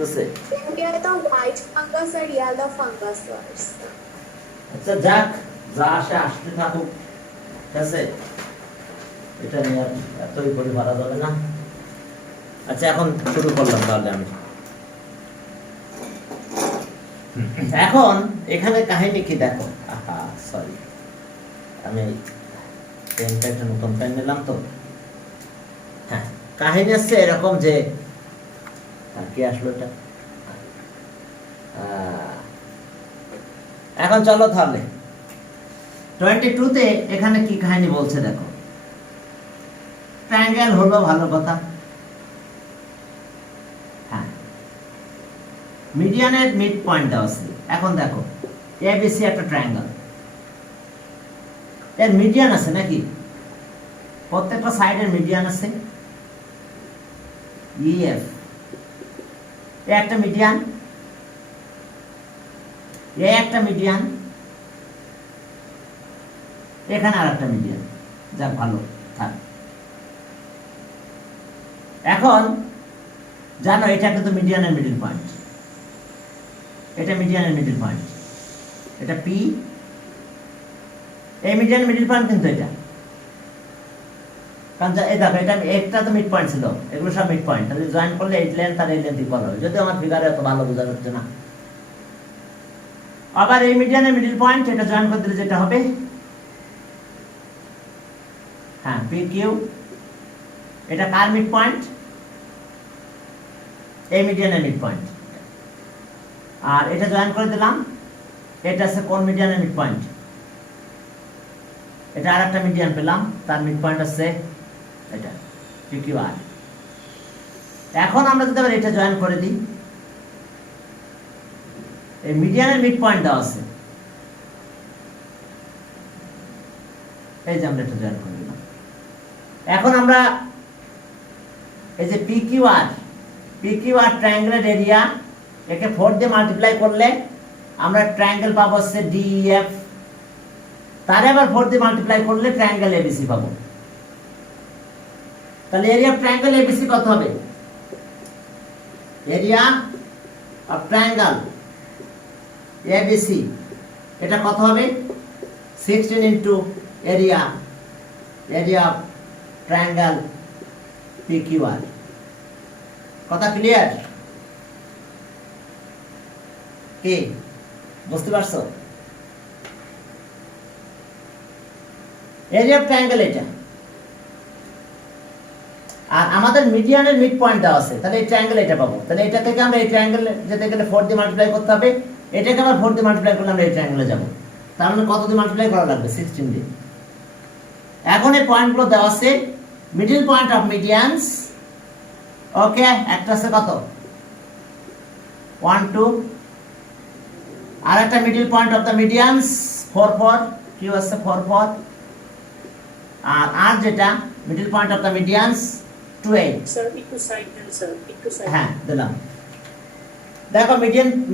আসতেছে। ইন্ডিয়ায় তো হোয়াইট ফাঙ্গাস আর ইয়েলো ফাঙ্গাস আসছে। আচ্ছা যাক, যা আসে আসতে থাকুক, ঠিক আছে, এটা নিয়ে আর এতই করে ভাড়া যাবে না। আচ্ছা এখন শুরু করলাম তাহলে আমি। এখন এখানে কাহিনী কি দেখো, আহা সরি, আমি পেনটা একটা নতুন পেন নিলাম তো। হ্যাঁ, কাহিনী হচ্ছে এরকম যে, কি আসলো এটা, এখন চলো তাহলে 22-তে এখানে কি কাহিনী বলছে দেখো। ট্রায়াঙ্গেল হলো, ভালো কথা। হ্যাঁ, মিডিয়ানের মিড পয়েন্ট দেওয়া আছে। এখন দেখো এবিসি একটা ট্রায়াঙ্গেল, এর মিডিয়ান আছে নাকি? প্রত্যেকটা সাইডের মিডিয়ান আছে। ইএফ এ একটা মিডিয়ান, এ একটা মিডিয়ান, এখানে আর একটা মিডিয়ান। যাক ভালো থাক। এখন জানো এটা কিন্তু মিডিয়ানের মিডল পয়েন্ট, এটা মিডিয়ানের মিডল পয়েন্ট, এটা পি, এই মিডিয়ান মিডল পয়েন্ট কিন্তু এটা, কারণ এই দেখো এটা একটা তো মিড পয়েন্ট ছিল, এগুলো সব মিড পয়েন্ট। তাহলে জয়েন করলে এই লেন্থ আর এই লেন্থ ইকুয়াল হবে, যদি আমার ফিগারে এত ভালো বোঝা যাচ্ছে না। আবার এই মিডিয়ানের মিডল পয়েন্ট, এটা জয়েন করে দিলে যেটা হবে, হ্যাঁ পি কিউ, এটা কার মিড পয়েন্ট? এই মিডিয়ানের মিড পয়েন্ট। আর এটা জয়েন করে দিলাম, এটা আছে কোন মিডিয়ানের মিড পয়েন্ট? এটা আর একটা মিডিয়ান পেলাম, তার মিড পয়েন্ট আছে এটা পি কিউ আর। এখন আমরা যদি আবার এটা জয়েন করে দিই, এই মিডিয়ানের মিড পয়েন্ট দেওয়া আছে, এই যে আমরা এটা জয়েন করে দিলাম। এখন আমরা এই যে পি কিউ আর ট্রায়াঙ্গেলের এরিয়া, একে 4 দিয়ে মাল্টিপ্লাই করলে আমরা ট্রায়াঙ্গেল পাবো হচ্ছে ডিইএফ, তার আবার 4 দিয়ে মাল্টিপ্লাই করলে ট্রায়াঙ্গেল এবিসি পাবো। তাহলে এরিয়া অফ ট্রায়াঙ্গেল এবিসি কত হবে? এরিয়া অফ ট্রায়াঙ্গেল এবিসি এটা কত হবে? 16 into area of triangle PQR. কথা ক্লিয়ার? কি বুঝতে পারছো? এরিয়া অফ ট্রায়াঙ্গেল এটা, আর আমাদের মিডিয়ানের মিড পয়েন্ট দেওয়া আছে, তাহলে এই ট্রায়াঙ্গেল এটা পাবো। তাহলে এটা থেকে আমরা এই ট্রায়াঙ্গেল যেতে গেলে 4 দিয়ে মাল্টিপ্লাই করতে হবে, এটাকে আবার 4 দিয়ে মাল্টিপ্লাই করলে আমরা এই ট্রায়াঙ্গেলে যাব। তার মানে কত দিয়ে মাল্টিপ্লাই করা লাগবে? 16 দিয়ে। এখন এই পয়েন্টগুলো দেওয়া আছে, middle point of medians, okay, একটা আছে কত 1 2, আর একটা middle point of the medians 4 4, কি আছে 4 4, আর যেটা middle point of the medians 2 8। Sir একটু সাইড দেন স্যার, একটু সাইড। হ্যাঁ দিলাম। দেখো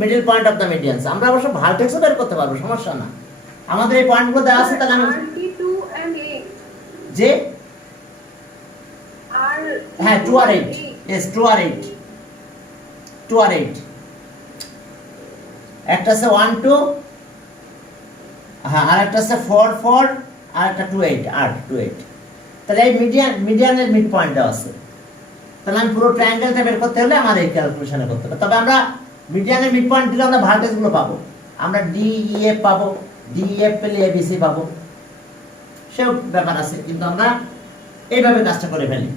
middle point of the medians, আমরা অবশ্য ভার্টেক্সও বের করতে পারবো, সমস্যা না। আমাদের এই পয়েন্টগুলো দেওয়া আছে, তাহলে আমি RT2 and 8 যে আর হ্যাঁ 2 আর 8, यस 2 আর 8, 2 আর 8, একটা আছে 1 2, হ্যাঁ, আর একটা আছে 4 4, আর একটা 2 8, আর 2 8। তাহলে এই মিডিয়ানের মিড পয়েন্ট দেওয়া আছে। তাহলে আমি পুরো ট্রায়াঙ্গেলটা বের করতে হলে আমার এই ক্যালকুলেশনে করতে হবে। তবে আমরা মিডিয়ানের মিড পয়েন্ট দিলে আমরা ভার্টেক্সগুলো পাবো, আমরা ডিইএফ পাবো, ডিইএফ পেলে এবিসি পাবো, সেও ব্যাপার আছে, কিন্তু আমরা এইভাবে কাজটা করে ফেলি।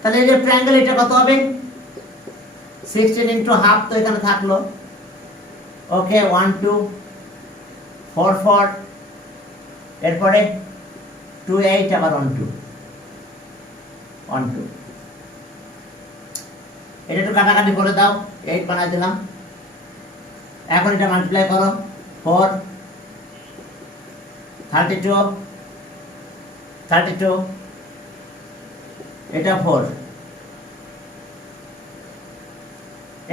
তাহলে এই যে ট্রায়াঙ্গেল এটা কত হবে? 16 ইনটু হাফ তো এখানে থাকলো, ওকে 1 2 4 4, এরপরে 2 8, আবার 1 2 1 2। এটা একটু কাটাকাটি করে দাও, 8 বানাই দিলাম। এখন এটা মাল্টিপ্লাই করো, 4 32 32, এটা 4,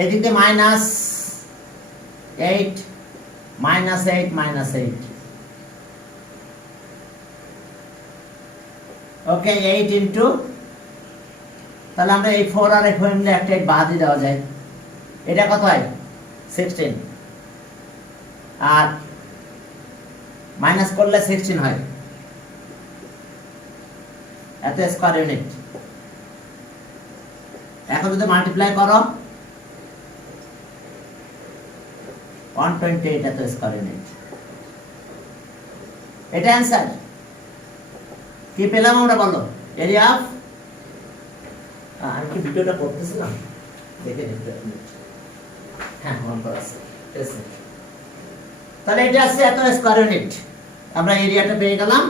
এদিকে মাইনাস 8 মাইনাস 8 মাইনাস 8, ওকে 8 ইনটু তাহলে আমরা এই 4 আর এই 4 মিলে একটা 8 বাদই দেওয়া যায়। এটা কত হয় 16, আর মাইনাস করলে 16 হয়, এত স্কয়ার ইউনিট। এখন যদি মাল্টিপ্লাই করো 128 এত স্কয়ার ইউনিট। এটা অ্যান্সার। কি পেলাম আমরা বলো? এরিয়া অফ, আমি কি ভিডিওটা করতেছিলাম দেখে নিতে, হ্যাঁ অন করা আছে। তাহলে এটা আছে এত স্কয়ার ইউনিট, আমরা এরিয়াটা পেয়ে গেলাম।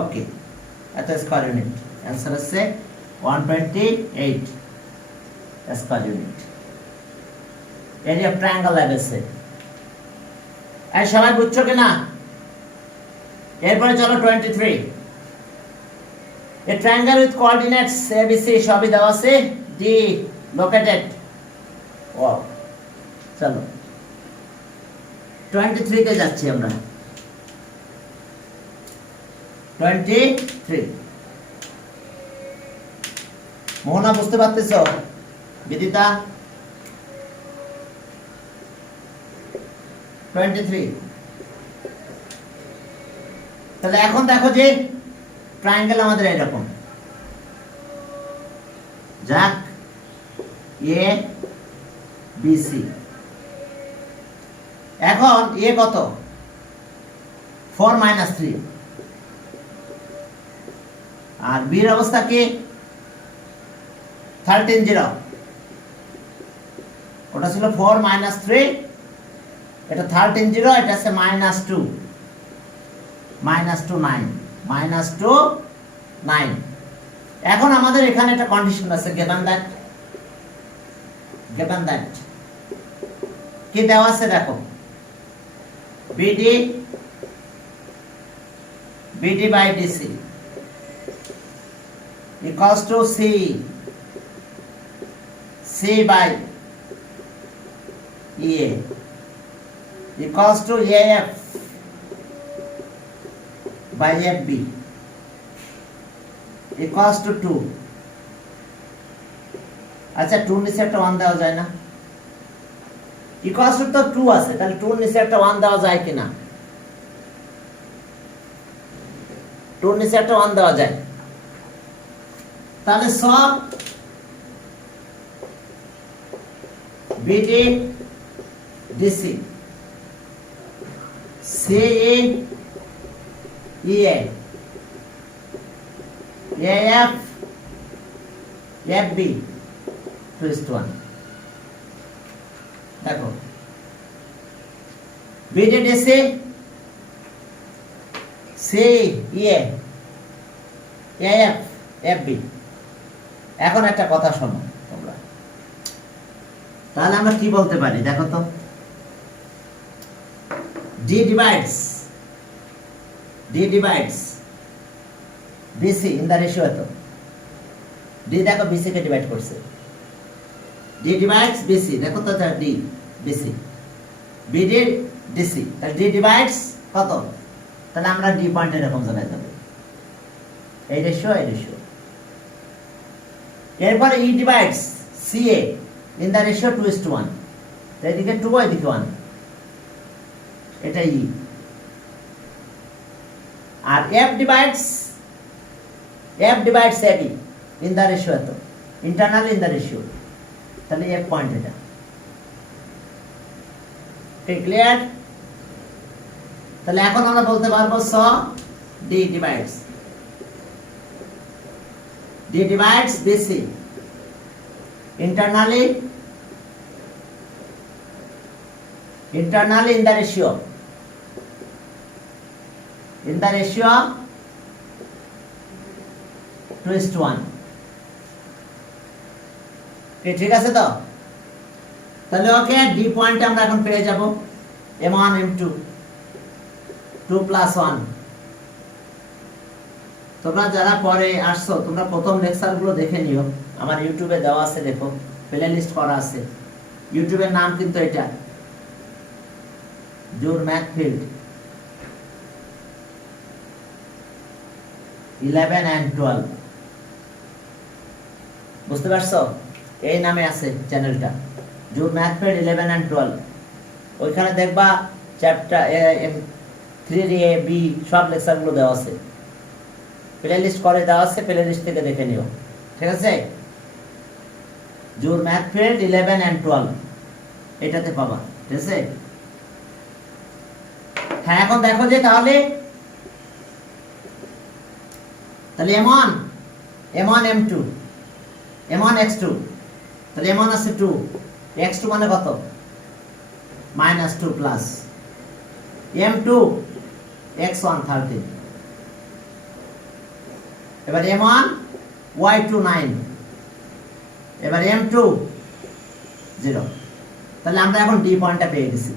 ওকে, এত স্কয়ার ইউনিট, অ্যান্সার আছে 128 square unit. Area of triangle ABC। এই সবাই বুঝছো কিনা? এরপরে চলো 23। A triangle with coordinates ABC সবই দেওয়া আছে, D located। ও চলো 23 তে যাচ্ছি আমরা। 23 মোহনা বুঝতে পারতেছো? বিদিতা 23। তাহলে এখন দেখো যে ট্রায়াঙ্গেল আমাদের এরকম, যাক এ বি সি। এখন এ কত? 4 - 3, আর বির অবস্থা কি? 13 0। ওটা ছিল 4 - 3, এটা 13 0, এটা আছে -2, -2 9, -2 9। এখন আমাদের এখানে একটা কন্ডিশন আছে, given that কি দেওয়া আছে দেখো, BD by DC equals to C by EA equals to AF by FB equals to 2। আচ্ছা 2 নিচে একটা 1 দেওয়া যায় না? ইকুয়ালস টু তো 2 আছে, তাহলে 2 নিচে একটা 1 দেওয়া যায় কিনা? 2 নিচে একটা 1 দেওয়া যায়। তাহলে সব BD DC CE EA AF FB 2:1। দেখো BD DC CE AF FB। এখন একটা কথা শোনো তোমরা, তাহলে আমরা কি বলতে পারি দেখো তো, D divides BC in the ratio এত। D দেখো BC কে ডিভাইড করছে, D divides BC, দেখো তো D BC, BD DC, তাহলে D divides কত? তাহলে আমরা D পয়েন্ট এরকম জায়গায় যাব, এই রেশিও। এরপরে E divides CA in the ratio 2:1, তাই এদিকে 2 এদিকে 1, এটা E। R F divides AB in the ratio এত, internally in the ratio, তাহলে F পয়েন্ট এটা। ঠিক ক্লিয়ার? তাহলে এখন আমরা বলতে পারবো D divides BC internally in the ratio 2:1। ঠিক আছে তো? তাহলে ওকে D পয়েন্ট আমরা এখন পেয়ে যাব M1 M2 2 + 1। তোমরা যারা পরে আসছো তোমরা প্রথম লেকচারগুলো দেখে নিও, আমার ইউটিউবে দেওয়া আছে, দেখো প্লে লিস্ট করা আছে। ইউটিউবের নাম কিন্তু এটা, জোর ম্যাথ ফিল্ড 11 and 12। বুঝতে পারছো? এই নামে আছে চ্যানেলটা, জুর ম্যাথ পেড 11 and 12। ওইখানে দেখবা চ্যাপ্টার 3A B সব লেকচারগুলো দেওয়া আছে, প্লে লিস্ট করে দেওয়া আছে, প্লে লিস্ট থেকে দেখে নিও, ঠিক আছে? জুর ম্যাথ পেড 11 and 12 এটাতে পাবা, ঠিক আছে? হ্যাঁ, এখন দেখো যে তাহলে M1 M2 M1 x2, তাহলে M1 আছে 2, x2 মানে কত? -2 প্লাস M2 x1 13। এবার M1 y2 9, এবার M2 0। তাহলে আমরা এখন ডি পয়েন্টটা পেয়ে গেছি।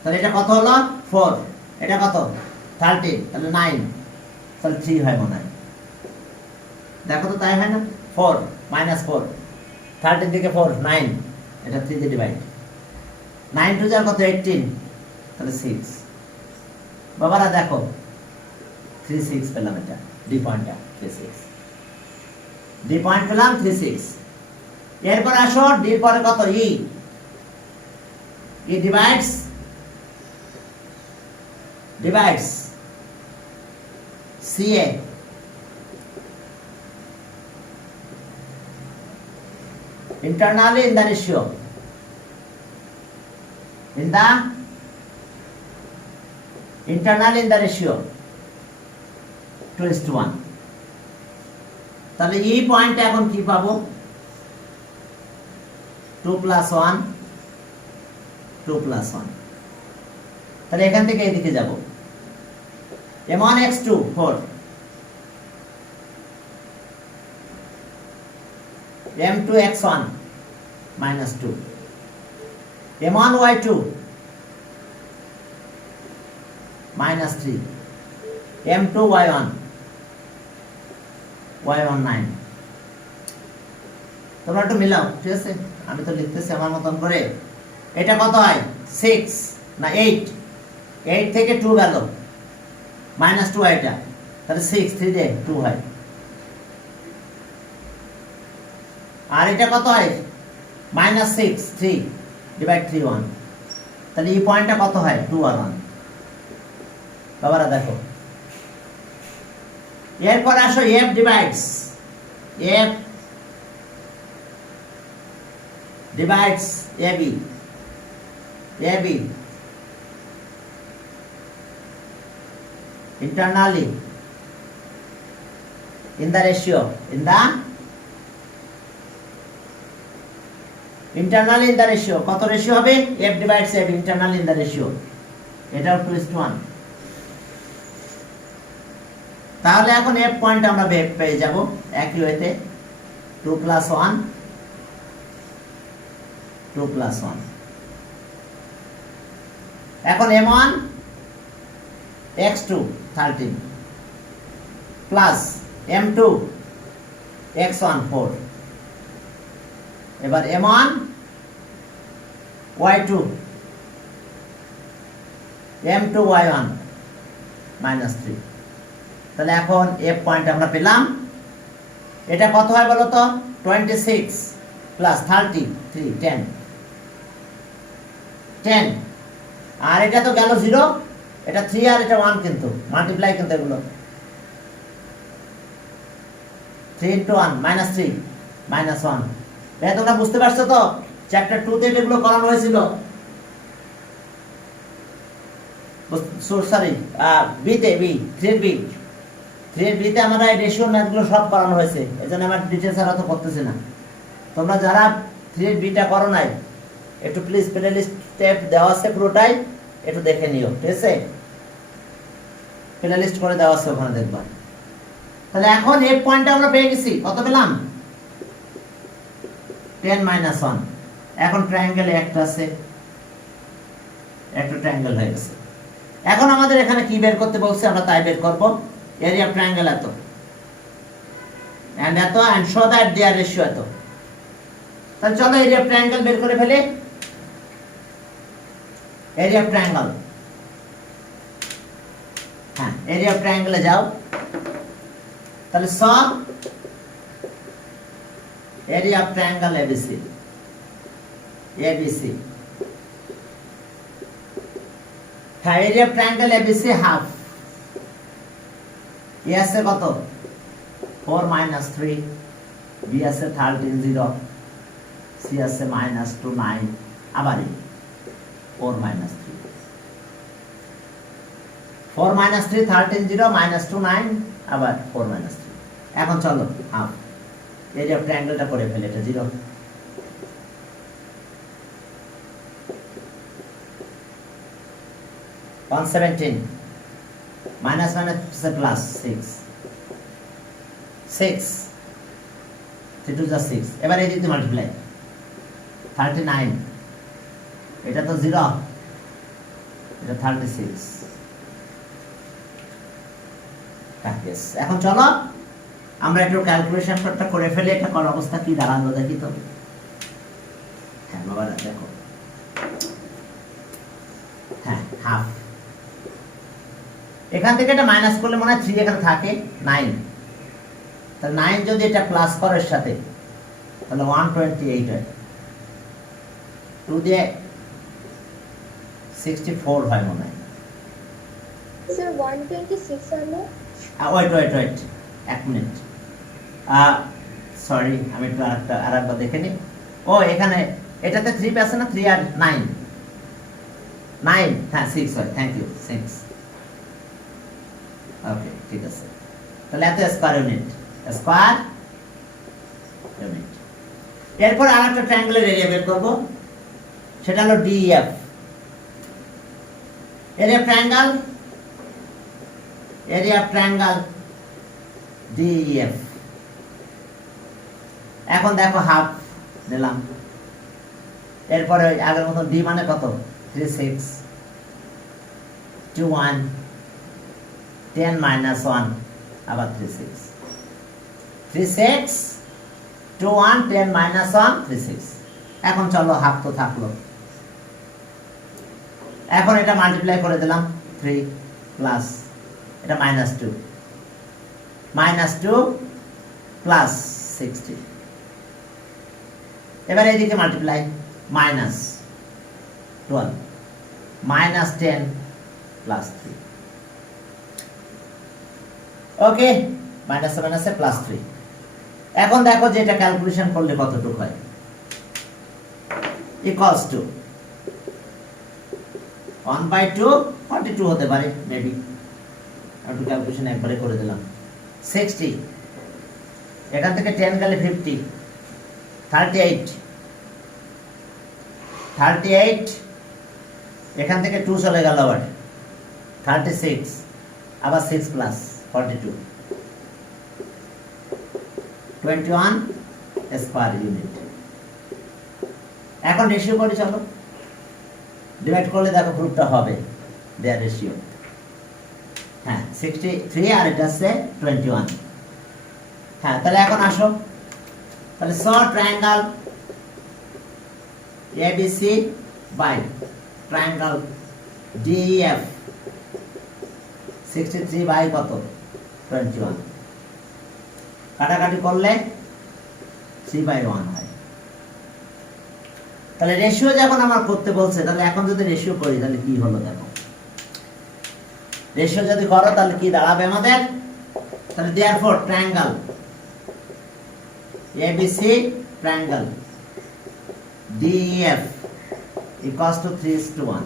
তাহলে এটা কত হলো? 4, এটা কত? 13, তাহলে 9, তাহলে 3 হয় মনে হয়। দেখো তো তাই হয় না? 4 -4, 13 থেকে 4 9, এটা 3 দিয়ে ডিভাইড, 9 টু যার কত? 18, তাহলে 6। বাবারা দেখো 36 পেলাম, এটা ডি পয়েন্টটা 36, ডি পয়েন্ট পেলাম 36। এরপর আসো ডি পরে কত? ই divides CA, internally in the ratio, internally in the ratio 2:1। তাহলে এই পয়েন্টে এখন কি পাবো? 2 + 1 2 + 1। তাহলে এখান থেকে এদিকে যাব, M1 x2 4, M2 x1 -2, M1 y2 -3, M2 y1 9। তোমরা একটু মিলাও, ঠিক আছে? আমি তো লিখতেছি আমার মতন করে। এটা কত হয়? 6 না 8? 8 থেকে 2 গেল, -2 হয় এটা, তাহলে 6 3 দিয়ে 2 হয়। আর এটা কত হয়? -6 3 ডিভাইড 3 1, তাহলে এই পয়েন্টটা কত হয়? 2 আর 1। বাবারা দেখো, এরপর আসো f divides AB internally in the ratio, internally in the ratio কত রেশিও হবে? f divides ab internally in the ratio, এটাও 2:1। তাহলে এখন f পয়েন্ট আমরা পেয়ে যাব একই ওয়েতে, 2 + 1 2 + 1। এখন M1 x2 13 plus M2 x1 4, এবার M1 y2 M2 y1 -3। তাহলে এখন f পয়েন্ট আমরা পেলাম। এটা কত হয় বলো তো? 26 + 33 10, আর এটা তো গেল 0, এটা 3 আর এটা 1, কিন্তু মাল্টিপ্লাই, কিন্তু এগুলো 3 × 1 -3 -1। এটা তোমরা বুঝতে পারছো তো? চ্যাপ্টার 2 তে এগুলো করানো হয়েছিল, সরি বিতে, থ্রি তে আমরা এই রেশিও ম্যাথগুলো সব করানো হয়েছে, এজন্য আমার ডিটেইলস আর তো করতেছি না। তোমরা যারা 3B-টা করো নাই, একটু প্লিজ প্লে লিস্টে দেওয়া আছে পুরোটাই, একটু দেখে নিও, ঠিক আছে? প্লে লিস্ট করে দেওয়া আছে, ওখানে দেখবা। তাহলে এখন f পয়েন্টটা আমরা পেয়ে গেছি, কত পেলাম? 10 - 1। এখন ট্রায়াঙ্গেলে একটা আছে, একটা ট্রায়াঙ্গেল হয়ে গেছে। এখন আমাদের এখানে কি বের করতে বলছে? আমরা তাই বের করব। এরিয়া অফ ট্রায়াঙ্গেল এত, and show that their ratio এত। তাহলে চলো এরিয়া অফ ট্রায়াঙ্গেল বের করে ফেলে। এরিয়া অফ ট্রায়াঙ্গেল, হ্যাঁ, এরিয়া অফ ট্রায়াঙ্গেলে যাও। তাহলে সব area of triangle ABC. ABC. হ্যাঁ, area of triangle ABC half. A আছে কত? 4 minus 3. B আছে 13 0. C আছে minus 2 9. আবার 4 minus 3. 4 minus 3 13 0 minus 2 9 আবার 4 minus 3. এখন চলো হাফ এরিয়া অফ ট্রায়াঙ্গেলটা করে ফেলে, এটা 0 117 মাইনাস মাইনাস প্লাস 6 6 3 2 6 এবার এই দিকে মাল্টিপ্লাই 39 এটা তো 0 এটা 36 yes. এখন চলো আমরা একটু ক্যালকুলেশনটা করে ফেলি, এটা কোন অবস্থা কি দাঁড়ালো দেখি তো। হ্যাঁ বাবা দেখো, হ্যাঁ হাফ, এখান থেকে এটা মাইনাস করলে মনে হয় 3 এখানে থাকে 9, তাহলে 9 যদি এটা প্লাস করো এর সাথে তাহলে 128 হয়, 2 দিয়ে 64 হয় মনে হয়। স্যার 126 হলো। ওয়েট 1 মিনিট, সরি আমি একটু আরেকবার দেখে নিই। ও এখানে এটাতে 3 আছে না, 3 আর 9 হ্যাঁ 6 হয়, থ্যাংক ইউ 6, ওকে ঠিক আছে। তাহলে এত স্কয়ার ইউনিট এরপর আরেকটা ট্রায়াঙ্গেলের এরিয়া বের করব, সেটা হলো DEF, area of triangle DEF। এখন দেখো হাফ নিলাম, এরপরে আগের মতো D মানে কত 3 6 2 1 10 minus 1 আবার 3 6 2 1 10 minus 1 3 6। এখন চলো হাফ তো থাকলো, এখন এটা মাল্টিপ্লাই করে দিলাম 3 প্লাস এটা -2 প্লাস 60, এবার এইদিকে মাল্টিপ্লাই -12 -10 প্লাস 3, ওকে মাইনাসে প্লাস 3। এখন দেখো যে এটা ক্যালকুলেশন করলে কতটুকু হয়, ইকুয়ালস টু 1/2 42 হতে পারে মেবি, একটু ক্যালকুলেশন একবারে করে দিলাম 60, এখান থেকে 10 গেলে 50 38 এখান থেকে 2 চলে গেল আবার 36 আবার 6 প্লাস 42 21 স্কয়ার ইউনিট। এখন রেশিও করি, চলো ডিভাইড করলে দেখো গ্রুপটা হবে দেয়ার রেশিও, হ্যাঁ 63 আর এটা আছে 21। হ্যাঁ তাহলে এখন আসো, তাহলে triangle ABC by triangle DEF 63 by কত 21, কাটাকাটি করলে 3/1 হয়। তাহলে রেশিও যখন আমার করতে বলছে, তাহলে এখন যদি রেশিও করি তাহলে কি হলো দেখো, রেশিও যদি করো তাহলে কি দাঁড়াবে আমাদের, তাহলে therefore triangle ABC triangle DEF equals to 3:1।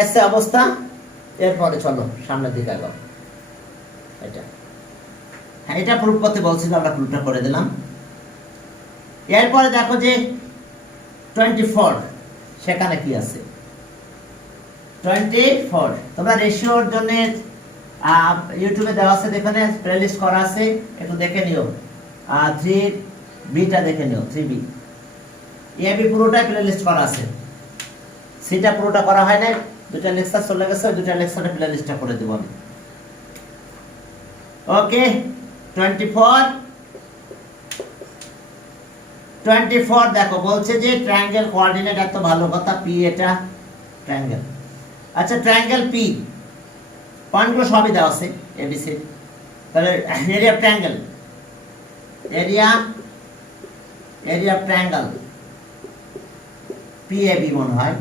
এসে অবস্থা, এরপরে চলো সামনের দিকে আগাও। এটা প্রুফ করতে বলছিল, আমরা প্রুফটা করে দিলাম। এরপরে দেখো যে 24 সেখানে কি আছে, 24 তোমরা রেশিওর জন্য ইউটিউবে দেওয়া আছে, এখানে প্লেলিস্ট করা আছে, একটু দেখে নিও। 3bটা দেখে নিও, 3b AB পুরোটাই প্লেলিস্ট করা আছে, সিটা পুরোটা করা হয় না, দুটা লেকচার চলে গেছে, দুটা লেকচারে প্লেলিস্টটা করে দেব আমি। ওকে 24 দেখো বলছে যে ট্রায়াঙ্গেল কোঅর্ডিনেট, এত ভালো কথা, P এটা ট্রায়াঙ্গেল। আচ্ছা ট্রায়াঙ্গেল P পয়েন্টগুলো সবই দেওয়া আছে, এবিসি। তাহলে area of triangle, area of triangle PAB মনে হয়,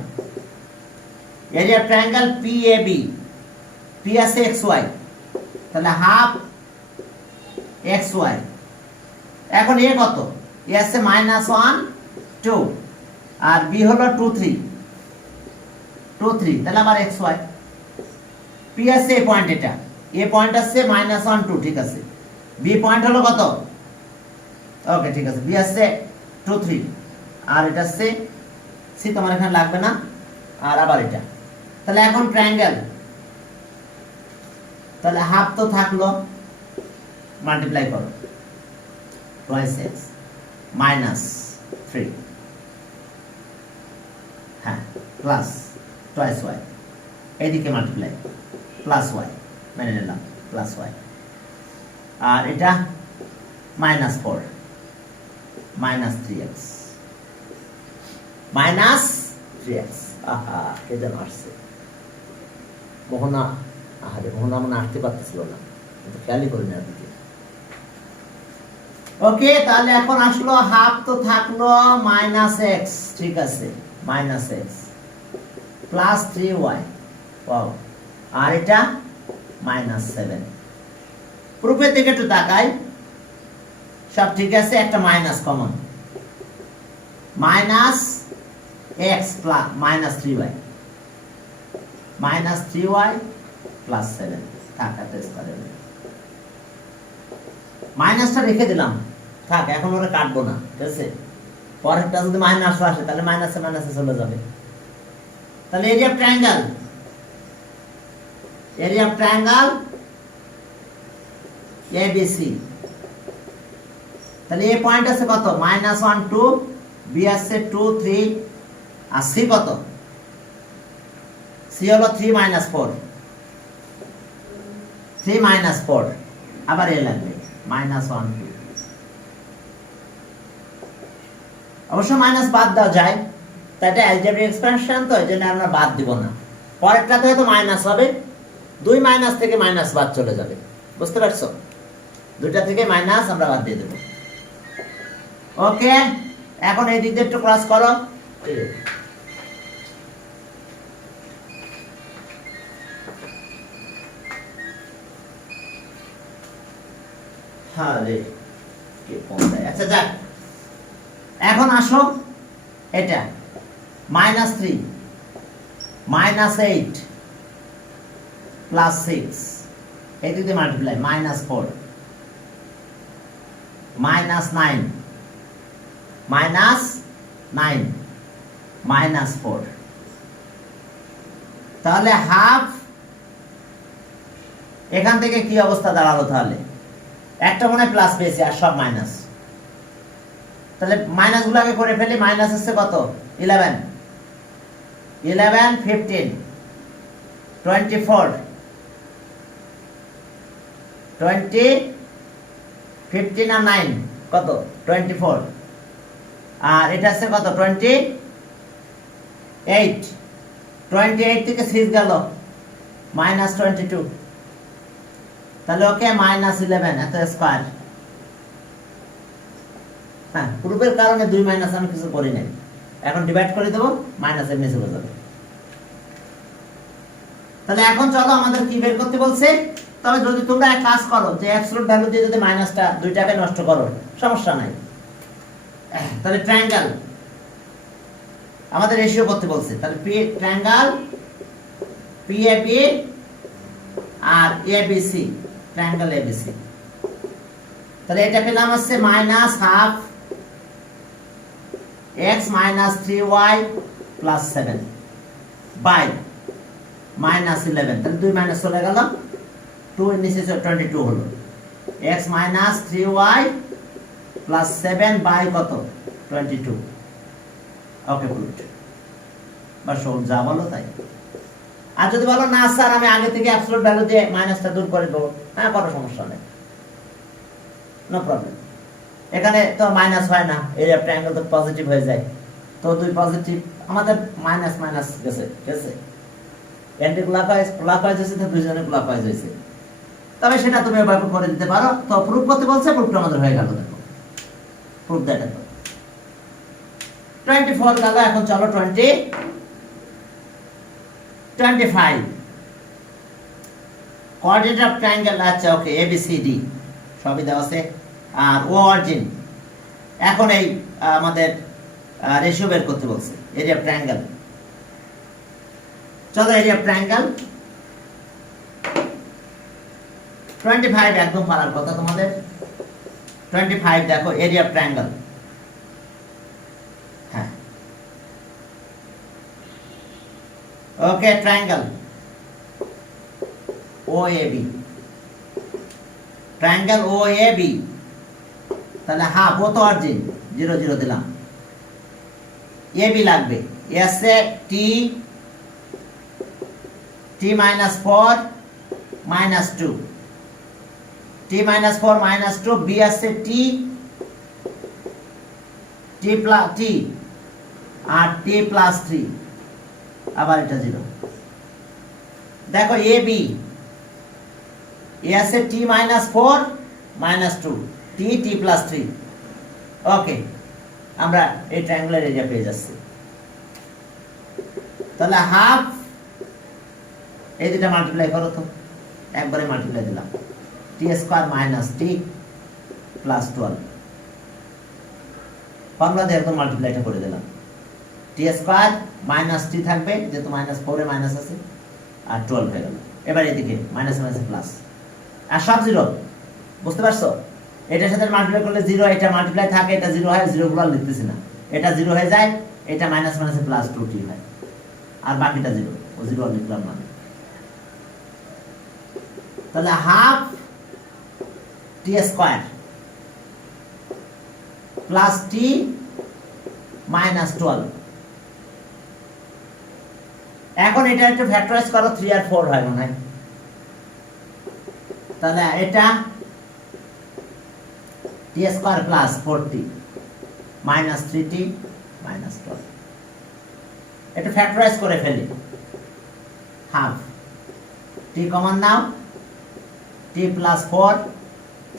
area of triangle PAB, P আছে এক্স ওয়াই, তাহলে হাফ এক্স ওয়াই। এখন এ কত? এ আছে -1 2 আর বি হলো 2 3, তাহলে আবার এক্স ওয়াই। পি আছে এ পয়েন্ট, এটা এ পয়েন্ট আছে -1 2, ঠিক আছে। বি পয়েন্ট হলো কত? ওকে ঠিক আছে, বি আছে 2 3 আর এটা আছে সি, তোমার এখানে লাগবে না। আর আবার এটা, তাহলে এখন ট্রায়াঙ্গেল, তাহলে হাফ তো থাকলো, মাল্টিপ্লাই করো টুয়াইস এক্স -3, হ্যাঁ প্লাস টুয়াইস ওয়াই, এইদিকে মাল্টিপ্লাই প্লাস ওয়াই, মেনে নিলাম প্লাস ওয়াই। আর এটা -4 -3x, -3x। আহা কে যেন আসছে, মোহনা। আহারে মোহনা মনে আসতে পারতেছিল না, কিন্তু খেয়ালই করি না দিকে। ওকে, তাহলে এখন আসলো হাফ তো থাকলো -x, ঠিক আছে, -x প্লাস 3y, ওয়াও। আর এটা -7। প্রুফের দিকে একটু তাকাই, সব ঠিক আছে, একটা minus common, -x plus -3y, -3y plus 7 থাকাতে পারে। মাইনাসটা রেখে দিলাম, থাক, এখন ওরা কাটবো না, ঠিক আছে। পরেরটা যদি মাইনাস আসে তাহলে মাইনাসে মাইনাসে চলে যাবে। তাহলে এরিয়া অফ ট্রায়াঙ্গেল, এবিসি, তাহলে এ পয়েন্ট আছে কত? -1 2, বি আছে 2 3 আর সি কত? সি হলো 3 -4, 3 -4, আবার এ লাগবে -1 2। অবশ্য মাইনাস বাদ দেওয়া যায়, তাই এটা অ্যালজেব্রিক এক্সপ্যানশন, তো এই জন্য আমরা বাদ দিব না। পরেরটাতে হয়তো মাইনাস হবে, 2 মাইনাস থেকে মাইনাস বাদ চলে যাবে, বুঝতে পারছো? দুইটা থেকে মাইনাস আমরা বাদ দিয়ে দেব। ওকে, এখন এই দিক দিয়ে একটু ক্রস করো। আচ্ছা যাক, এখন আসো এটা -3 -8 প্লাস 6, এই দিকে মাল্টিপ্লাই -4 -9 -4, তাহলে হাফ। এখান থেকে কি অবস্থা দাঁড়ালো? তাহলে একটা মনে প্লাস পেয়েছি আর সব মাইনাস, তাহলে মাইনাস গুলো আগে করে ফেলি। মাইনাস হচ্ছে কত? 11 15 24 20 15 আর 9 কত? 24, আর এটা আছে কত? 28 থেকে 6 গেল -22, তাহলে ওকে -11 এত স্কয়ার। হ্যাঁ, প্রুফের কারণে 2 মাইনাস আমি কিছু করি নাই, এখন ডিভাইড করে দেবো, মাইনাস এমনি চলে যাবে। তাহলে এখন চলো আমাদের কি বের করতে বলছে। তবে যদি তোমরা এক কাজ করো যে অ্যাবসলিউট ভ্যালু দিয়ে যদি মাইনাসটা 2টাকে নষ্ট করো, সমস্যা নাই। তাহলে ট্রায়াঙ্গেল আমাদের রেশিও করতে বলছে, তাহলে ট্রায়াঙ্গেল পিএবি আর এবিসি, ট্রায়াঙ্গেল এবিসি। তাহলে এটা পেলাম হচ্ছে -1/2 x - 3y + 7 বাই -11, তাহলে 2 মাইনাস চলে গেল, 2 এর নিচে 22 হলো। x - 3y + 7 বাই কত? 22। ওকে গুড, বাস যা বলো তাই। আর যদি বলো না স্যার আমি আগে থেকে অ্যাবসলিউট ভ্যালু দিয়ে মাইনাসটা দূর করে দেবো, হ্যাঁ কোনো সমস্যা নেই, নো প্রবলেম। এখানে তো মাইনাস হয় না, এরিয়া ট্রায়াঙ্গেল তো পজিটিভ হয়ে যায়, তো 2 পজিটিভ, আমাদের মাইনাস মাইনাস গেছে, ঠিক আছে। অ্যান্টি ক্লকওয়াইজ হয়েছে, তো দুইজনে ক্লকওয়াইজ হয়েছে, তবে সেটা তুমি ওইভাবে করে দিতে পারো। তো প্রুফ করতে বলছে, প্রুফটা আমাদের হয়ে গেল। দেখো প্রুফ দ্যাট 24 গেল। এখন চলো 25 কোঅর্ডিনেট অফ ট্রায়াঙ্গেল। আচ্ছা ওকে, ABCD সবই দেওয়া আছে। আর ও অরিজিন। এখন এই আমাদের রেশিও বের করতে বলছে, এরিয়া অফ ট্রায়াঙ্গেল। চলো এরিয়া অফ ট্রায়াঙ্গেল 25 একদম পারার কথা তোমাদের। 25 দেখো এরিয়া অফ ট্রায়াঙ্গেল। হ্যাঁ ওকে, ট্রায়াঙ্গেল OAB, ট্রায়াঙ্গেল OAB। তাহলে হাফ, ও তো অরিজিন 0 0 দিলাম। AB লাগবে, S A T -4 -2, T-4 -2, B আছে T আর T+3, আবার এটা 0। দেখো AB, এ আছে T-4 -2, T+3। ওকে, আমরা এই ট্রায়াঙ্গুলার এরিয়া পেয়ে যাচ্ছি। তাহলে হাফ, এই দুটা মাল্টিপ্লাই করো তো, একবারে মাল্টিপ্লাই দিলাম। T² - T +12, ফর্মুলা দিয়ে একদম মাল্টিপ্লাইটা করে দিলাম। T² - T থাকবে, যেহেতু -4 এ মাইনাস আছে, আর 12 হয়ে গেল। এবার এদিকে মাইনাস মাইনাস প্লাস, আর সব 0, বুঝতে পারছো? এটার সাথে মাল্টিপ্লাই করলে 0, এটা মাল্টিপ্লাই থাকে, এটা 0 হয়, 0 গুলো লিখতেছি না, এটা 0 হয়ে যায়, এটা মাইনাস মাইনাসে +2t হয়, আর বাকিটা 0, ও 0 লিখলাম না। তাহলে হাফ T² + T -12। এখন এটা একটু ফ্যাক্টরাইজ করো, 3 আর 4 হয় মনে হয়। তাহলে এটা T² + 4t -3t -12। এটা ফ্যাক্টরাইজ করে ফেলি। হাফ t কমন নাও, T+4,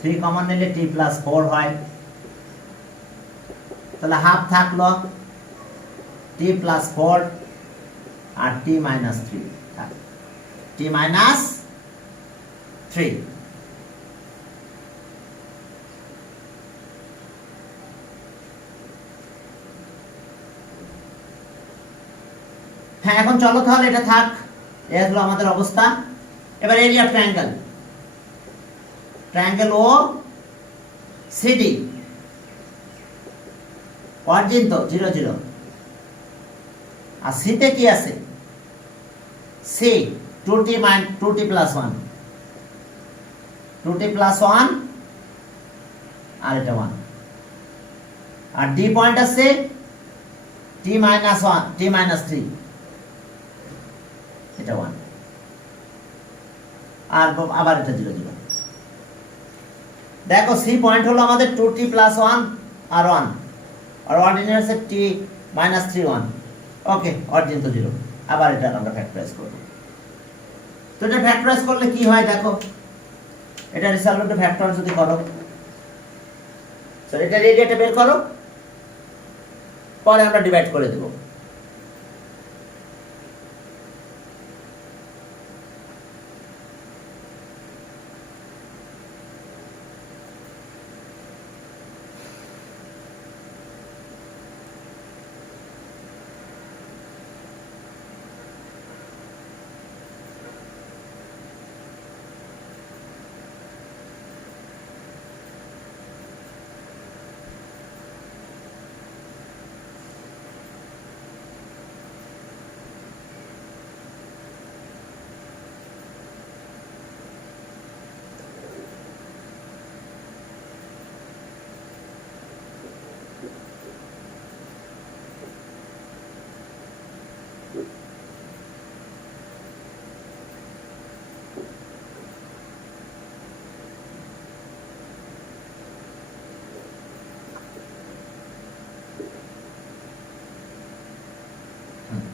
3 কমন নিলে T+4 হয়। তাহলে হাফ থাকলো T+4 আর T -3, T -3। হ্যাঁ, এখন চলো তাহলে এটা থাক, এই হলো আমাদের অবস্থা। এবার area of triangle, triangle OCD, origin তো 0 0, আর সিতে কি আছে? সি 2t + 1, 2t + 1, আর এটা 1, আর ডি পয়েন্ট আছে T -1, T -3, এটা 1, আর আবার এটা 0 0। দেখো সি পয়েন্ট হলো আমাদের 2t + 1 আর 1, আর অরিজিন আছে T -3 1। ওকে, অরিজিন তো 0, আবার এটা আমরা ফ্যাক্টরাইজ করব। তো এটা ফ্যাক্টরাইজ করলে কি হয় দেখো, এটা রিসালভেন্ট ফ্যাক্টর যদি করো, সো এটা এরিয়াটা বের করো, পরে আমরা ডিভাইড করে দেব।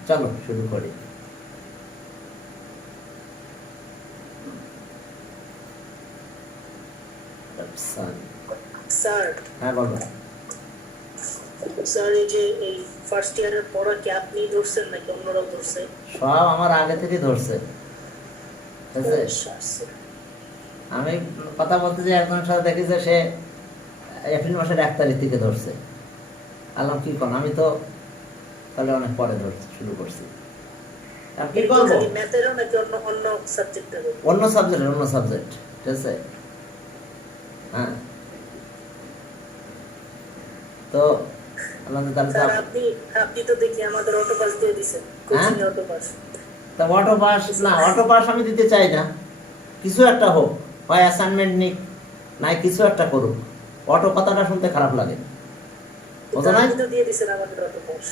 চলো শুরু করি। স্যার হ্যাঁ বলো। স্যার এই যে এই ফার্স্ট ইয়ারের পড়া কি আপনি ধরছেন নাকি অন্যরাও ধরছে? সব আমার আগে থেকে ধরছে, ঠিক আছে? আমি কথা বলতে যে একজনের সাথে দেখি যে সে এপ্রিল মাসের 1 তারিখ থেকে ধরছে। আল্লাহ কি কোন, আমি তো তাহলে অনেক পরে ধরতে শুরু করছি। আর কি করবো, খালি ম্যাথেরও নাকি অন্য অন্য সাবজেক্টেরও? অন্য সাবজেক্ট, ঠিক আছে। হ্যাঁ, তো আল্লাহ তাহলে স্যার আপনি তো দেখি আমাদের অটো পাস দিয়ে দিছেন, কোচিং অটো পাস। তা অটো পাস আমি দিতে চাই না। কিছু একটা হোক, হয় অ্যাসাইনমেন্ট নিক, নাই কিছু একটা করুক। অটো কথাটা শুনতে খারাপ লাগে, বুঝো না? আপনি তো দিয়ে দিছেন আমাদের অটো পাস।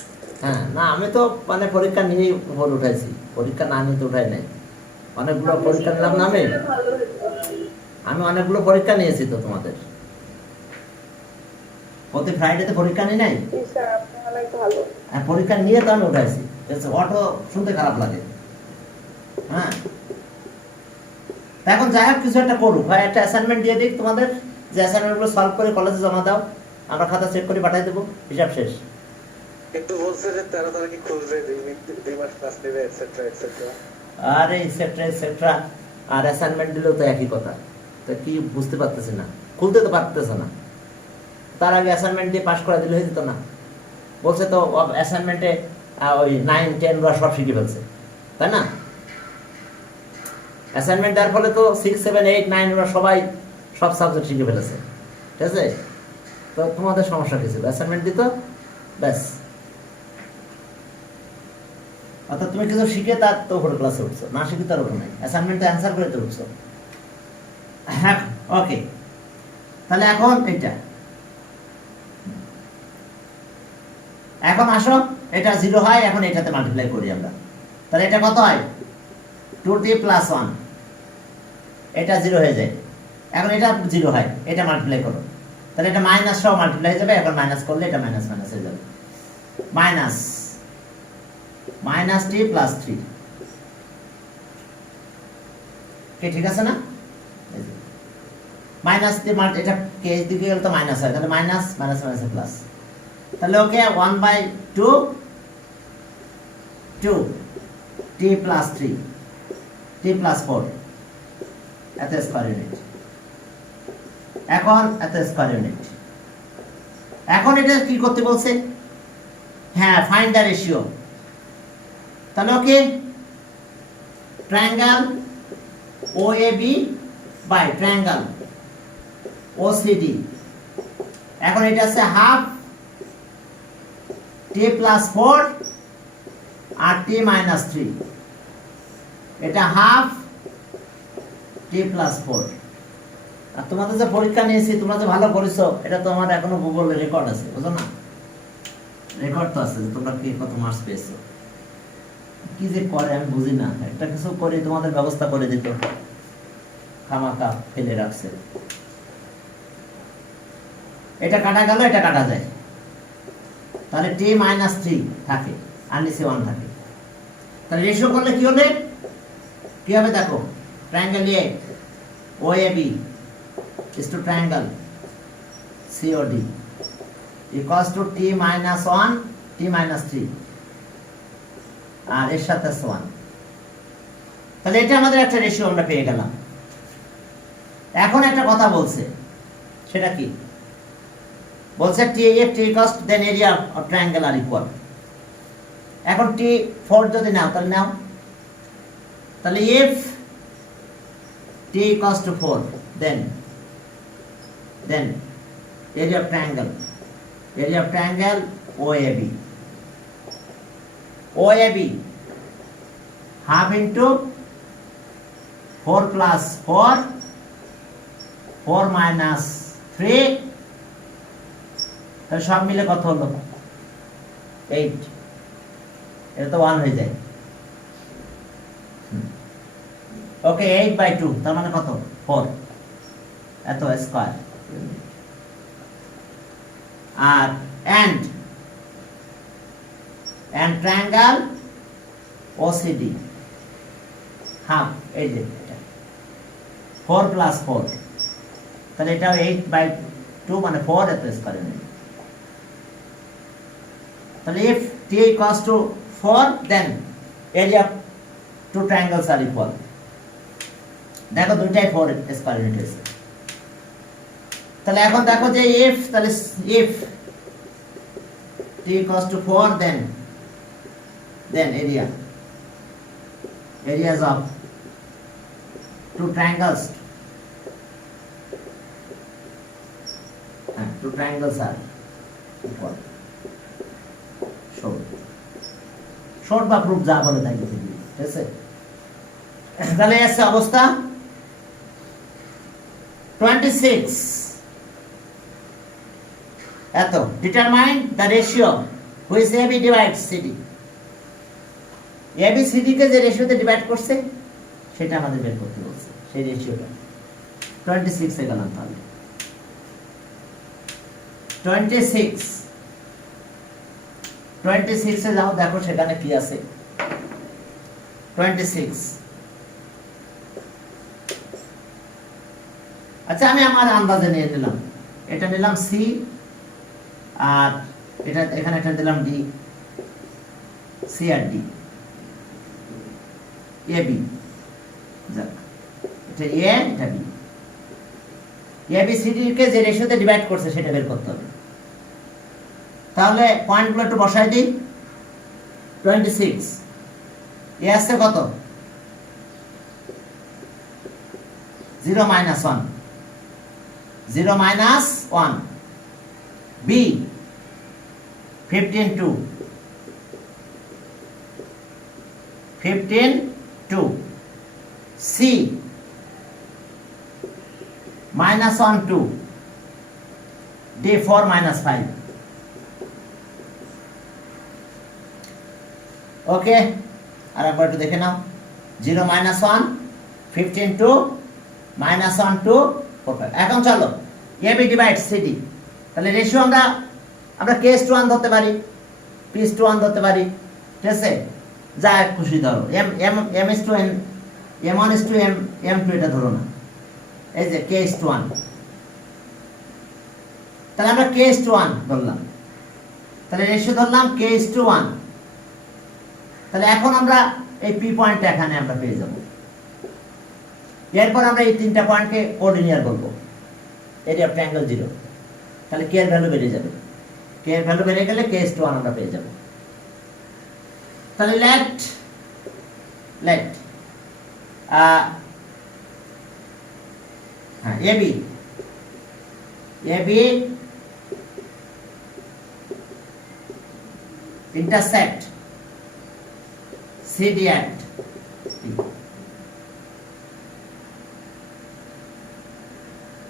হ্যাঁ, না আমি তো মানে পরীক্ষা নিয়েই উপর উঠাইছি, পরীক্ষা না নিতে উঠাই নাই। অনেকগুলো পরীক্ষা নিলাম না আমি অনেকগুলো পরীক্ষা নিয়েছি তো তোমাদের। প্রতি ফ্রাইডেতে পরীক্ষা নিই নাই, আর পরীক্ষা নিয়ে তো আমি উঠাইছি। অটো শুনতে খারাপ লাগে। হ্যাঁ, এখন যাই হোক কিছু একটা করুক, হয় একটা অ্যাসাইনমেন্ট দিয়ে দিক তোমাদের, যে অ্যাসাইনমেন্টগুলো সলভ করে কলেজে জমা দাও, আমরা খাতা চেক করে পাঠিয়ে দেবো, হিসাব শেষ। একটু বলছে যে তারা কি খুঁজবে 2 মাস ক্লাস নেবে এটসেট্রা এটসেট্রা। আরে এটসেট্রা আর অ্যাসাইনমেন্ট দিলেও তো একই কথা। তো কি বুঝতে পারতেছি না, খুলতে তো পারতেছে না। তার আগে অ্যাসাইনমেন্ট দিয়ে পাস করে দিলে হয়ে যেত না? বলছে তো অ্যাসাইনমেন্টে ওই 9, 10 ওরা সব শিখে ফেলছে, তাই না? অ্যাসাইনমেন্ট দেওয়ার ফলে তো 6, 7, 8, 9 ওরা সবাই সব সাবজেক্ট শিখে ফেলেছে, ঠিক আছে? তো তোমাদের সমস্যা কি ছিল? অ্যাসাইনমেন্ট দিত, ব্যাস। অর্থাৎ তুমি কিছু শিখে তার তো উপরে ক্লাসে উঠছো, না শিখে তার উপর নাই, অ্যাসাইনমেন্টে অ্যান্সার করে তো উঠছো। হ্যাঁ, ওকে। তাহলে এখন এখন আসো, এটা 0 হয়, এখন এটাতে মাল্টিপ্লাই করি আমরা। তাহলে এটা কত হয়? 2t + 1, এটা 0 হয়ে যায়। এখন এটা 0 হয়, এটা মাল্টিপ্লাই করো, তাহলে এটা মাইনাস সহ মাল্টিপ্লাই হয়ে যাবে। এখন মাইনাস করলে এটা মাইনাস হয়ে যাবে, -t + 3। কি ঠিক আছে না? মাইনাস দিয়ে এটা কে দিকে গেলে তো মাইনাস হয়, তাহলে মাইনাস প্লাস। তাহলে ওকে 1/2 t + 3 t + 4 এত স্কয়ার ইউনিট। এখন এত স্কয়ার ইউনিট। এখন এটা কি করতে বলছে? হ্যাঁ, ফাইন্ড দ্য রেশিও। তাহলে okay, triangle OAB by triangle OCD। এখন এটা আছে হাফ t + 4 আর t - 3, এটা হাফ t + 4। আর তোমাদের যে পরীক্ষা নিয়েছি, তোমরা যে ভালো করেছো, এটা তো আমার এখনো গুগলে রেকর্ড আছে, বুঝো না? রেকর্ড তো আছে যে তোমরা কি কত মার্কস পেয়েছো। কি যে করে আমি বুঝি না, একটা কিছু করে তোমাদের ব্যবস্থা করে দিত, খামাখা ফেলে রাখছে। এটা কাটা গেল, এটা কাটা যায়, তাহলে t - 3 থাকে আর নিচে 1 থাকে। তাহলে রেশিও করলে কি হবে? কি হবে দেখো, triangle OAB is to triangle COD equals to t - 1 t - 3 আর এর সাথে 1। তাহলে এটা আমাদের একটা রেশিও আমরা পেয়ে গেলাম। এখন একটা কথা বলছে, সেটা কি বলছে? if t equals then area of triangle are equal। এখন t 4 যদি নাও, তাহলে নাও, তাহলে if t equals to 4 then area of triangle OAB half into 4 + 4 - 3, তাহলে সব মিলে কত হলো? 8। এটা তো 1 হয়ে যায়। ওকে, 8/2, তার মানে কত? 4, এত স্কয়ার। আর and triangle OCD হাফ, এই যে এটা 4 + 4 তাহলে এটাও 8/2 মানে 4 এত স্কয়ার ইউনিট। তাহলে if t equals to 4 then area of two triangles are equal। দেখো দুইটাই 4 স্কয়ার ইউনিট আছে। তাহলে এখন দেখো যে if তাহলে if t equals to 4 then areas of two triangles are equal। Short বা প্রুফ যা বলে তাই লিখে দিই, ঠিক আছে? তাহলে আছে অবস্থা 26 এত determine the ratio which AB divides CD। AB CD কে যে রেশিওতে ডিভাইড করছে সেটা আমাদের বের করতে বলছে, সেই রেশিওটা 26 এ গেলাম। তাহলে 26 এ যাও, দেখো সেখানে কি আছে। 26 আচ্ছা আমি আমার আন্দাজে নিয়ে নিলাম, এটা নিলাম C আর এটা এখানে এটা দিলাম D, C আর D AB, যাক এটা A এটা B। ABCD কে যে রেশিওতে ডিভাইড করছে সেটা বের করতে হবে। তাহলে পয়েন্টগুলো একটু বসাই দিই। 26 এ আসছে কত? 0 - 1, 0 - 1। B 15 2, 15 2। C -1 2, D 4 - 5। ওকে, আর একবার একটু দেখে নাও। 0 - 1, 15 2, -1 2, 4 5। এখন চলো AB ডিভাইড CD। তাহলে রেশিও আমরা K:1 ধরতে পারি, P:1 ধরতে পারি, ঠিক আছে? যা খুশি ধরো, M:1 M2 এটা ধরো না, এই যে K:1। তাহলে আমরা K:1 ধরলাম, তাহলে রেশিও ধরলাম K:1। তাহলে এখন আমরা এই P পয়েন্টটা এখানে আমরা পেয়ে যাব। এরপর আমরা এই তিনটা পয়েন্টকে কোঅর্ডিনেট বলবো, এরিয়া অফ ট্রায়াঙ্গেল 0। তাহলে K এর ভ্যালু বেড়ে যাবে, K এর ভ্যালু বেড়ে গেলে K:1 আমরা পেয়ে যাব। তাহলে late AB intersect CD at P,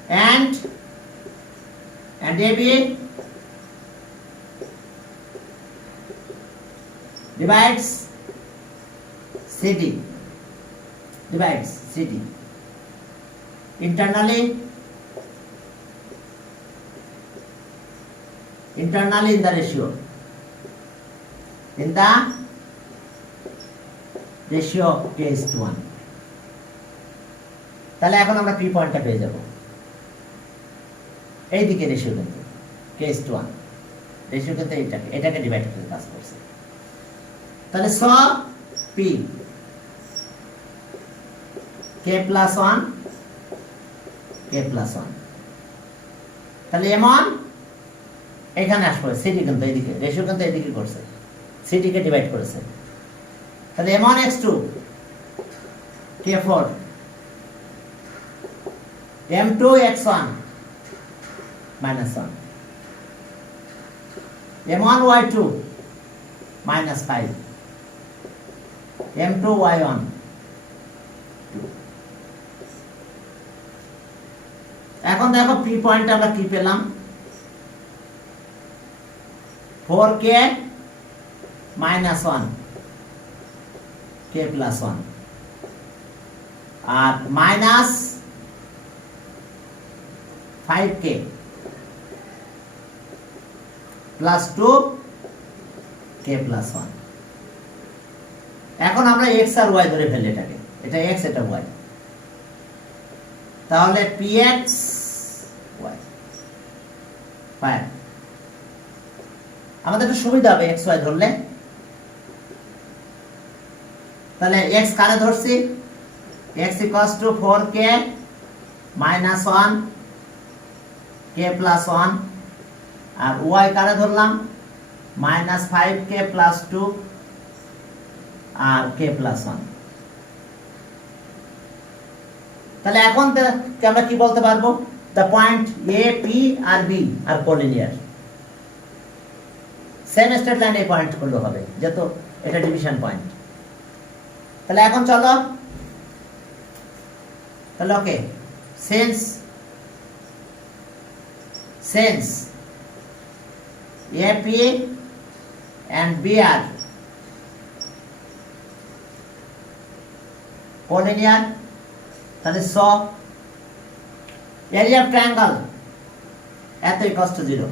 and AB divides CD internally in the ratio, K:1। তাহলে এখন আমরা P পয়েন্টটা পেয়ে যাব। এই দিকে রেশিও কিন্তু K:1 রেশিও কিন্তু এটাকে ডিভাইড করে কাজ করছে। তাহলে স P K+1 তাহলে M1 এখানে আসবে, CD কিন্তু এইদিকে রেশিও কিন্তু এইদিকে করছে, CD কে ডিভাইড করেছে। তাহলে M1x2 K4, M2x1 -1, M1y2 -5, M2y1 2। এখন দেখো P পয়েন্ট আমরা কি পেলাম? 4K -1 K+1 আর -5K +2 K+1। এখন আমরা x আর y ধরে ফেলি, এটা x এটা y। তাহলে Px 5 আমাদের একটু সুবিধা হবে এক্স ওয়াই ধরলে। তাহলে এক্স কারে ধরছি, x equals to 4k minus 1 k plus 1, আর ওয়াই কারে ধরলাম মাইনাস 5k প্লাস 2 আর k প্লাস 1। তাহলে এখন আমরা কি বলতে পারবো, দ্য পয়েন্ট এ পি আর B are collinear. Same straight line এই পয়েন্ট গুলো হবে, যেহেতু এটা ডিভিশন পয়েন্ট। তাহলে এখন চলো, তাহলে ওকে, since AP and BR collinear, তাহলে so area of triangle এত equals to 0.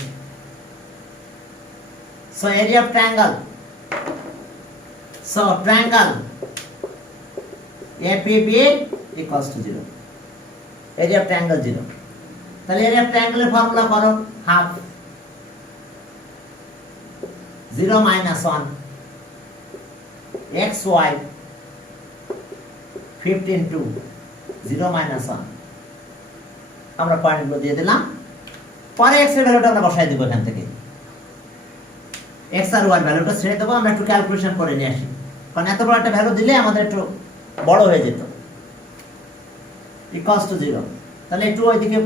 So area of triangle, so triangle APB equals to 0. Area of triangle 0. তাহলে area of triangle এর ফর্মুলা করো, হাফ 0 minus 1 xy 15 2 0 minus 1। আমরা পয়েন্টগুলো দিয়ে দিলাম, পরে x এর ভ্যালুটা আমরা বসাই দেব এখান থেকে। x আর y ভ্যালুটা ছেড়ে দেবো, আমরা একটু ক্যালকুলেশন করে নিয়ে আসি, কারণ এত বড় একটা ভ্যালু দিলে আমাদের একটু বড় হয়ে যেত। ইকুয়ালস টু 0, তাহলে একটু ওইদিকে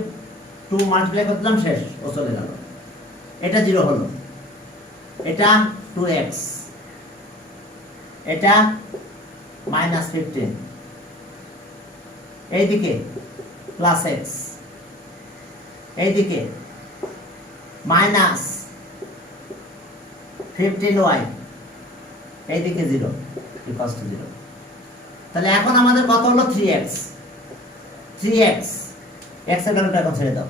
2 মাল্টিপ্লাই করে দিলাম, শেষ, ও চলে গেল। এটা 0 হলো, এটা 2x, এটা মাইনাস 15, এইদিকে প্লাস x, এইদিকে মাইনাস 15y, এইদিকে 0 ইকুয়ালস টু 0। তাহলে এখন আমাদের কত হলো 3x, x এর ভ্যালুটা এখন ছেড়ে দাও,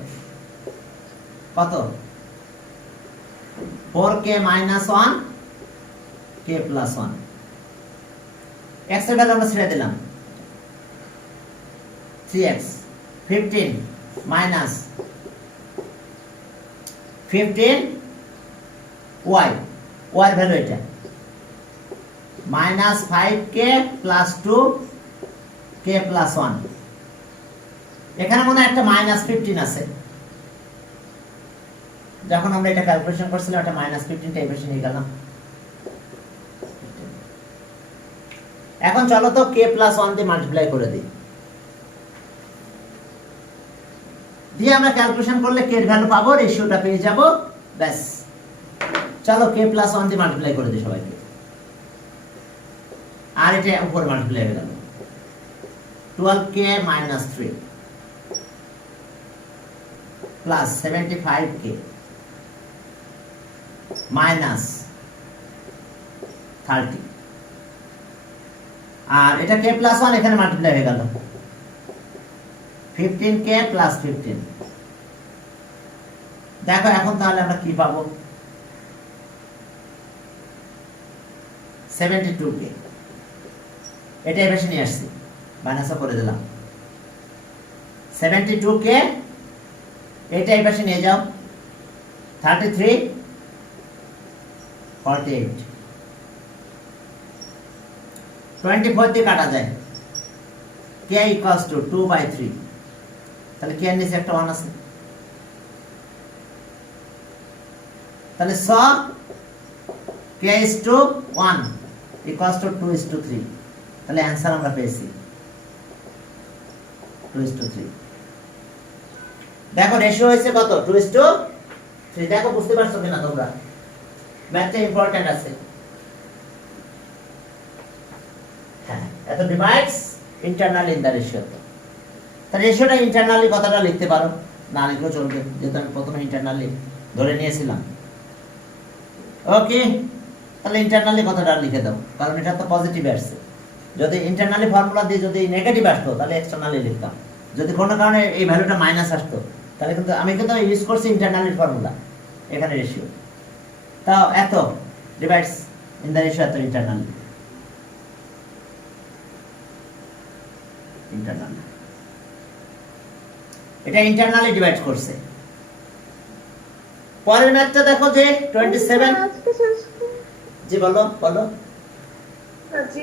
কত 4k minus 1 k plus 1। x এর ভ্যালু আমরা ছেড়ে দিলাম 3x, 15 minus 15 y, y এর ভ্যালু এটা minus 5k plus 2 k plus 1। এখানে মনে হয় একটা মাইনাস 15 আছে, যখন আমরা এটা ক্যালকুলেশন করছিলাম এটা মাইনাস 15টা এই পাশে নিয়ে গেলাম। এখন চলো তো k প্লাস 1 দিয়ে মাল্টিপ্লাই করে দিই, দিয়ে আমরা ক্যালকুলেশন করলে k এর ভ্যালু পাবো, রেশিওটা পেয়ে যাব, ব্যাস। চলো k প্লাস 1 দিয়ে মাল্টিপ্লাই করে দিই সবাইকে, আর এটা উপরে মাল্টিপ্লাই হয়ে গেল 12k minus 3 plus 75k minus 30, আর এটা k plus 1 এখানে মাল্টিপ্লাই হয়ে গেল 15k plus 15। দেখো এখন তাহলে আমরা কি পাবো, 72k, এটা এই পাশে নিয়ে আসছি, মাইনাসও করে দিলাম 72k, এটা এই পাশে নিয়ে যাও 33 48, 24 দিয়ে কাটা যায়, k equals to 2/3, তাহলে k এর নিচে একটা 1 আছে, তাহলে so k is to 1 equals to 2 is to 3, তাহলে অ্যানসার আমরা পেয়েছি 2 is to 3। দেখো রেশিও হয়েছে কত, 2 is to 3। দেখো বুঝতে পারছো কিনা তোমরা, ম্যাথটা ইম্পর্টেন্ট আছে। হ্যাঁ, এত divides internally in the ratio. তাহলে রেশিওটা ইন্টারনালি কথাটা লিখতে পারো, না লিখলেও চলবে, যেহেতু আমি প্রথমে ইন্টারনালি ধরে নিয়েছিলাম। ওকে, তাহলে ইন্টারনালি কথাটা লিখে দাও, কারণ এটা তো পজিটিভ আসছে। যদি ইন্টারনালি ফর্মুলা দিয়ে যদি নেগেটিভ আসতো তাহলে এক্সটার্নালি লিখতাম, যদি কোনো কারণে এই ভ্যালুটা মাইনাস আসতো তাহলে কিন্তু আমি কিন্তু ইউজ করছি ইন্টারনালি ফর্মুলা, এখানে রেশিও, তাও এত ডিভাইডস ইন দ্য রেশিও, এত ইন্টারনালি এটা ইন্টারনালি ডিভাইড করছে। পরের ম্যাথটা দেখো যে 27। আজকে শেষ জি বলো বলো। জি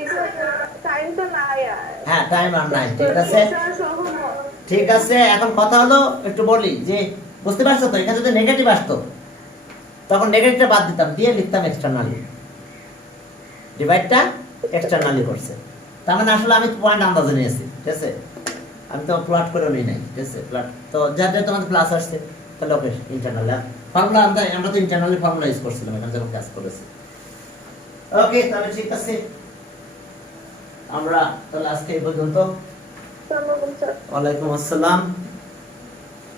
টাইম তো নাই আর হ্যাঁ টাইম আর নাই, ঠিক আছে ঠিক আছে। এখন কথা হলো একটু বলি যে বুঝতে পারছো তো, এখানে যদি নেগেটিভ আসতো তখন নেগেটিভটা বাদ দিতাম, দিয়ে লিখতাম এক্সটার্নালি। ডিভাইডটা এক্সটার্নালি করছে, তার মানে আসলে আমি পয়েন্ট আন্দাজে নিয়েছি, ঠিক আছে। আমি তো প্লট করে নিই নাই, ঠিক আছে। প্লট তো যাদের তোমাদের প্লাস আসছে তাহলে ওকে ইন্টারনাল ফর্মুলা, আমরা তো ইন্টারনালি ফর্মুলা ইউজ করছিলাম এখানে যখন কাজ করেছি। ওকে তাহলে ঠিক আছে, আমরা তাহলে আজকে এই পর্যন্ত। ওয়ালাইকুম আসসালাম।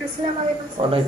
আসসালামু আলাইকুম স্যার। ওয়ালাইকুম